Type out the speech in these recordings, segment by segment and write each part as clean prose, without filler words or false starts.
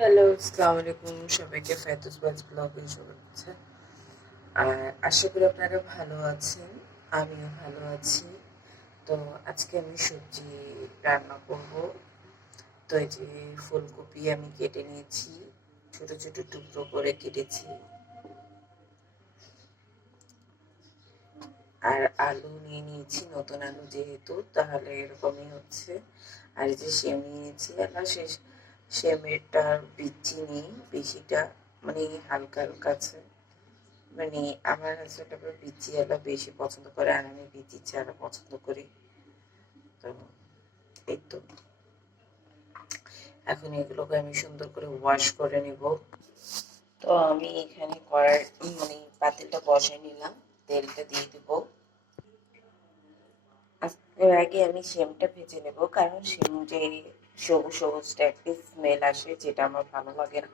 Hello, আসসালামু আলাইকুম সবাইকে ফেরদৌস বাজ ব্লগে শুভেচ্ছা। আর আশা করি আপনারা ভালো আছেন, আমিও ভালো আছি। তো আজকে আমি সবজি রান্না করব। তো এই যে ফুলকপি আমি কেটে নিয়েছি, ছোট ছোট টুকরো করে কেটেছি। আর আলু নিয়ে নিয়েছি, নতুন আলু যেহেতু তাহলে এরকমই হচ্ছে। আর এই যে সেম নিয়েছি, আর সেমেরটার বিচি নেই বেশিটা, মানে হালকা হালকা আছে। মানে আমার হাজব্যান্ড আবার বিচি আলা বেশি পছন্দ করে, আর আমি বিচি ছাড়া পছন্দ করি। তো এই তো এখন এগুলোকে আমি সুন্দর করে ওয়াশ করে নিব। তো আমি এখানে কড়াই মানে পাতিলটা বসাই নিলাম, তেলটা দিয়ে দিব। এর আগে আমি শিমটা ভেজে নেব, কারণ শিম যে সবুজ সবুজ একটা স্মেল আসে, যেটা আমার ভালো লাগে না।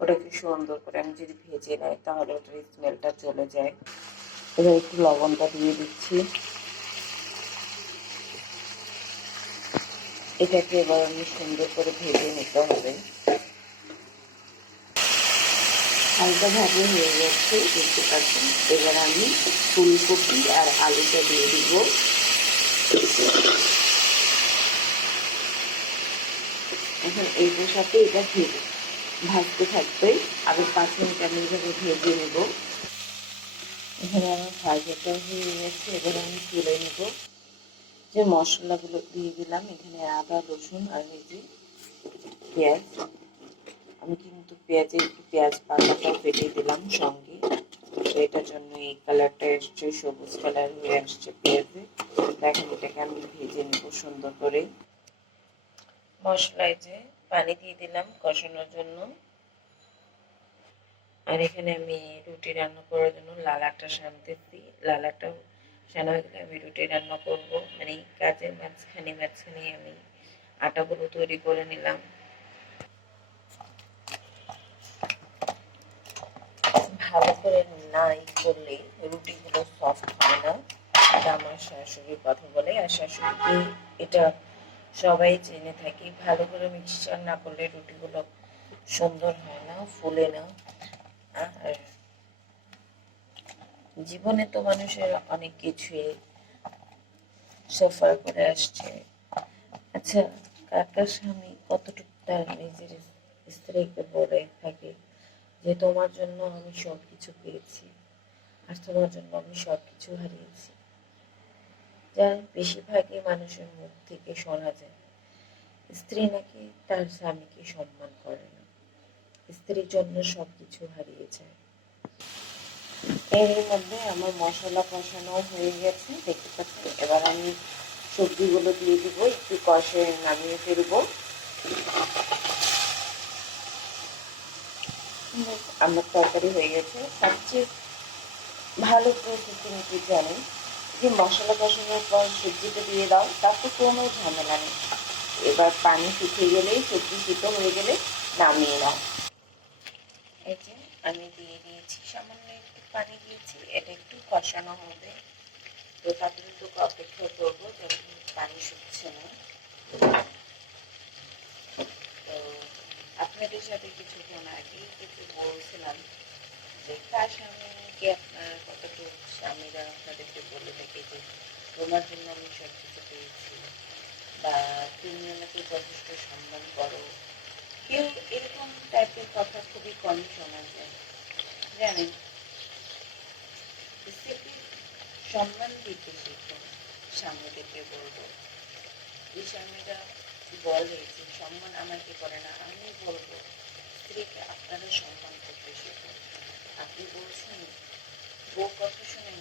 ওটাকে সুন্দর করে আমি যদি ভেজে নেই তাহলে ওটার স্মেলটা চলে যায়। এবার একটু লবণটা দিয়ে দিচ্ছি। এটাকে এবার আমি সুন্দর করে ভেজে নিতে হবে। হালকা ভাবে হয়ে গেছে, দেখতে পাচ্ছেন। এবার আমি ফুলকপি আর আলুটা দিয়ে দিব। এখন এইটার সাথে এটা ভাজতে থাকবে। আরো 5 মিনিট আমি এইভাবে ভেজে নেব। এখানে আমার ভাজাটা হয়ে গেছে, এবার আমি তুলে নেব। যে মশলাগুলো দিয়ে দিলাম, এখানে আদা রসুন আর এই যে পেঁয়াজ। আমি কিন্তু একটু পেঁয়াজ পাতাটাও কেটে দিলাম সঙ্গে। এটার জন্য এই কালারটা এসছে, সবুজ কালার হয়ে আসছে পেঁয়াজে। এখন এটাকে আমি ভেজে নেব সুন্দর করে। মশলায় যে পানি দিয়ে দিলাম কষানোর জন্য। আর এখানে আমি রুটি রান্না করার জন্য লাল আটা সানতেছি। লাল আটা সানা হয়ে গেলে আমি রুটি রান্না করব। মানে কাজের মাঝখানে আমি আটাগুলো তৈরি করে নিলাম। ভালো করে নাই করলে রুটিগুলো সফট হয় না, এটা আমার শাশুড়ির কথা বলে। আর শাশুড়িকে এটা সবাই জেনে থাকি, ভালো করে মিক্সচার না করলে রুটিগুলো সুন্দর হয় না, ফুলে না। আর জীবনে তো মানুষের অনেক কিছুই সাফার করে আসছে। আচ্ছা, কাকার স্বামী কতটুকু তার নিজের স্ত্রীকে বলে থাকে যে তোমার জন্য আমি সবকিছু পেয়েছি, আর তোমার জন্য আমি সবকিছু হারিয়েছি। যা বেশিরভাগই মানুষের মুখ থেকে শোনা যায়। স্ত্রী নাকি তার স্বামীকে সম্মান করে না, স্ত্রীর জন্য সবকিছু হারিয়ে যায়। এর মধ্যে আমার মশলা কষানো হয়ে গেছে, দেখতে পাচ্ছেন। এবার আমি সবজিগুলো দিয়ে দিব, একটু কষে নামিয়ে ফেলবো। আমার তরকারি হয়ে গেছে। সবচেয়ে ভালো প্রসেসিং কি জানেন? যে মশলা কষানোর পর সবজিটা দিয়ে দাও, তাতে কোনো ঝামেলা নেই। এবার পানি শুকিয়ে গেলেই, সবজি সিদ্ধ হয়ে গেলে নামিয়ে নাও। এই যে আমি দিয়ে দিয়েছি, সামান্য একটু পানি দিয়েছি, এটা একটু কষানো হবে। তো তাদের একটু অপেক্ষা করবো, যখন পানি শুকছে না। তো আপনাদের সাথে কিছুক্ষণ আগে কিন্তু বলছিলাম যে কার স্বামীকে আপনার কতটুকু স্বামীরা তাদেরকে বলে থাকে যে তোমার জন্য আমি সব কিছু পেয়েছি, বা তুমি আমাকে যথেষ্ট সম্মান করো। কেউ এরকম টাইপের কথা খুবই কমই শোনা যায়, জানেন। স্ত্রীকে সম্মান দিতে শিখুন, স্বামীদেরকে বলবো। যে স্বামীরা বলে যে সম্মান আমাকে করে না, আমি বলবো স্ত্রীকে আপনারা সম্মান করতে শিখুন। আপনি বলছেন বউ কথা শুনেন,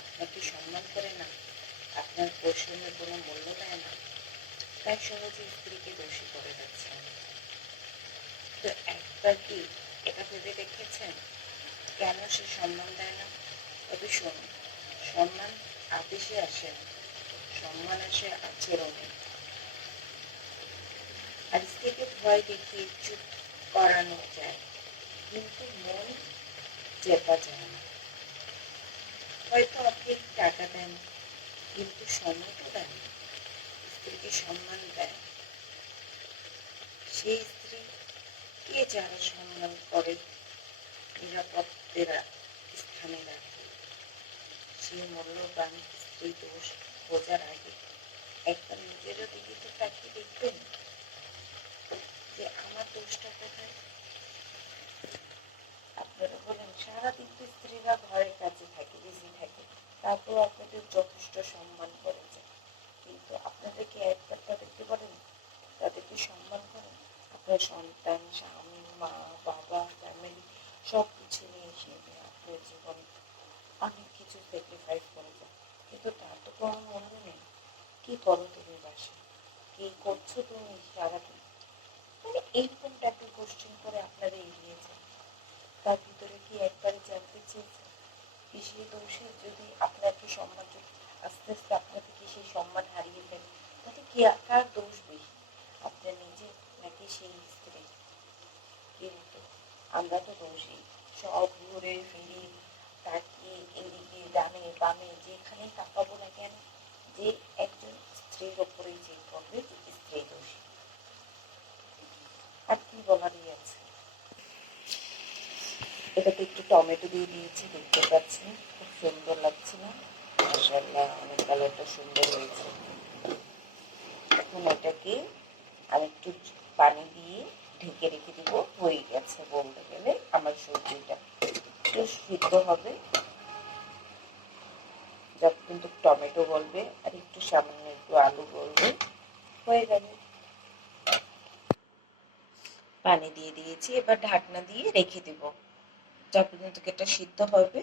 আপনাকে সম্মান করে না, আপনার পরিশ্রমের কোনো মূল্য দেয় না, তাই সহজে স্ত্রীকে দোষী করে যাচ্ছেন। তো একবার কি এটা ভেবে দেখেছেন কেন সে সম্মান দেয় না? তবে শুনুন, সম্মান আদেশে আসে না, সম্মান আসে আচরণে। আর স্ত্রীকে ভয় দেখিয়ে চুপ করানো যায়, কিন্তু মন জেতা যায় না। হয়তো আপনি টাকা দেন, কিন্তু সময় তো দেন না। স্ত্রীকে সম্মান দেয় সেই স্ত্রী কে যারা সম্মান করে, নিরাপত্তের স্থানে রাখে, সেই মূল্যবান স্ত্রী দোষ বোঝার আগে একবার নিজেরও দিকে তো তাকিয়ে দেখবেন যে আমার দোষটা কোথায়। আপনারা বলেন সারাদিন তো স্ত্রীরা ঘরের কাজে থাকে, বিজি থাকে, তারপর আপনাদের যথেষ্ট সম্মান করে যায়, কিন্তু আপনাদেরকে একবার তাদেরকে বলেন, তাদেরকে সম্মান করেন। আপনার সন্তান, স্বামী, মা, বাবা, ফ্যামিলি সব কিছু নিয়ে এসে আপনার জীবনে অনেক কিছু স্যাক্রিফাইস করে যায়, কিন্তু তার তো কোনো মূল্য নেই। কি করো তুমি বাসায়, কি করছো তুমি সারাদিন, মানে এইরকম টাইপের কোশ্চেন করে আপনারা এড়িয়ে যান। তার ভিতরে কি একবারে জানতে চেয়েছে সেই দোষে যদি আপনাকে সম্মান, আস্তে আস্তে আপনাকে কি সেই সম্মান হারিয়ে ফেলে, তাহলে কি কার দোষ বেশি, আপনার নিজে নাকি সেই স্ত্রী? কিন্তু আমরা তো দোষী, সব ঘুরে ফিরে তাকিয়ে এদিকে ডানে বামে যেখানে তাকাবো না কেন, যে একজন স্ত্রীর ওপরেই যে করবে স্ত্রী দোষী। আর কি বলারই আছে। এটাতে একটু টমেটো দিয়ে দিয়েছি, দেখতে পাচ্ছেন খুব সুন্দর লাগছে না? মাশাআল্লাহ, অনেক কালারটা সুন্দর হয়েছে। এখন এটাকে আমি একটু পানি দিয়ে ঢেকে রেখে দিব, হয়ে গেছে বলতে গেলে আমার সবজিটা। একটু সিদ্ধ হবে, যা কিন্তু টমেটো গলবে আর একটু সামান্য একটু আলু গলবে, হয়ে যাবে। পানি দিয়ে দিয়েছি, এবার ঢাকনা দিয়ে রেখে দিব যা পর্যন্ত এটা সিদ্ধ হবে।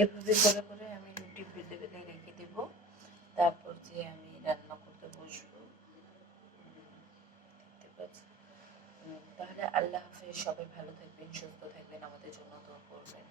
এভাবে করে করে আমি রুটি বেঁধে বেঁধে রেখে দেব, তারপর যে আমি রান্না করতে বসবো। দেখতে পাচ্ছি। তাহলে আল্লাহ হাফেজ, সবাই ভালো থাকবেন, সুস্থ থাকবেন, আমাদের জন্য দোয়া করবেন।